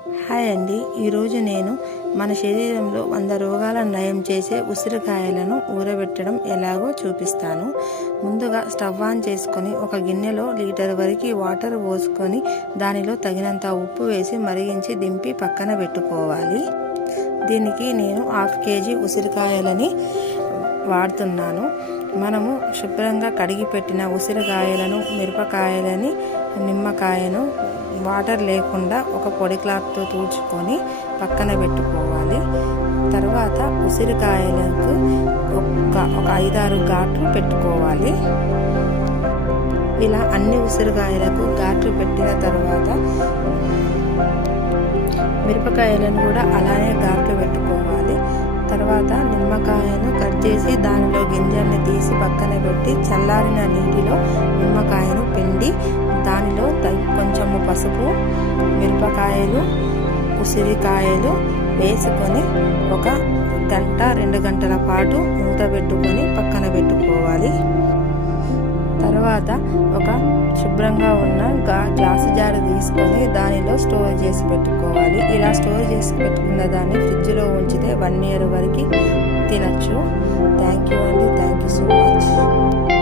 Hi అండి, ఈరోజు నేను మన శరీరంలో 100 రోగాలను నయం చేసే ఉసిరికాయలను ఊరబెట్టడం ఎలాగో చూపిస్తాను. ముందుగా స్టవ్ ఆన్ చేసుకొని ఒక గిన్నెలో లీటర్ వరకు వాటర్ పోసుకొని దానిలో తగినంత ఉప్పు వేసి మరిగించి దింపి పక్కన పెట్టుకోవాలి. దీనికి నేను 1/2 కేజీ ఉసిరికాయలని వాడుతున్నాను. మనము శుభ్రంగా కడిగి పెట్టిన ఉసిరికాయలను, మిరపకాయలని, నిమ్మకాయను వాటర్ లేకుండా ఒక పొడి క్లాత్తో తుడుచుకొని పక్కన పెట్టుకోవాలి. తర్వాత ఉసిరికాయలకు ఒక 5-6 ఘాట్లు పెట్టుకోవాలి. ఇలా అన్ని ఉసిరికాయలకు ఘాట్లు పెట్టిన తర్వాత మిరపకాయలను కూడా అలానే ఘాట్లు పెట్టుకోవాలి. తర్వాత నిమ్మకాయను కట్ చేసి దానిలో గింజల్ని తీసి పక్కన పెట్టి చల్లారిన నీటిలో నిమ్మకాయను పిండి దానిలో కొంచెము పసుపు, మిరపకాయలు, ఉసిరికాయలు వేసుకొని 1 గంట 2 గంటల పాటు మూత పెట్టుకొని పక్కన పెట్టుకోవాలి. తర్వాత ఒక శుభ్రంగా ఉన్న గ్లాసు జారు తీసుకొని దానిలో స్టోర్ చేసి పెట్టుకోవాలి. ఇలా స్టోర్ చేసి పెట్టుకున్న దాన్ని ఫ్రిడ్జ్లో ఉంచితే 1 year వరకు తినచ్చు. థ్యాంక్ యూ అండి, థ్యాంక్ యూ సో మచ్.